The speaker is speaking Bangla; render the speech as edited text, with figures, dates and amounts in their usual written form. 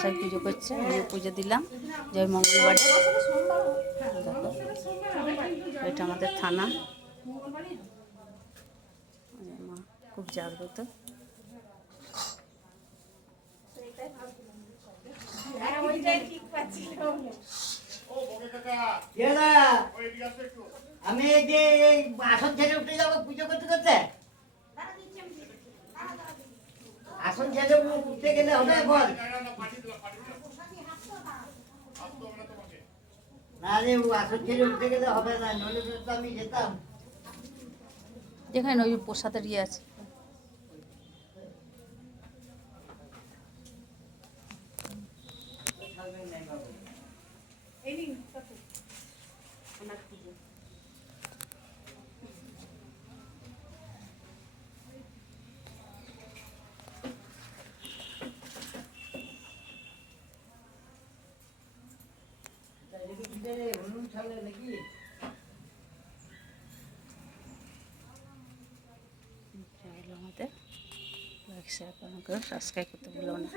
মশাই পুজো করছে, আমিও পুজো দিলাম জয় মঙ্গলবারে। দেখো এটা আমাদের থানা, মা খুব জাগ্রত। আমি এই যে আসন ছেড়ে উঠে যাবো পুজো করতে করতে, আসন ছেড়ে উঠতে গেলে হবে বল না রে, আসন ছেড়ে উঠতে গেলে হবে না, নইলে তো আমি যেতাম। যেখানে ওই প্রসাদের ইয়ে আছে। আমাদের লাইক শেয়ার করুন, সাবস্ক্রাইব করতে ভুলো না।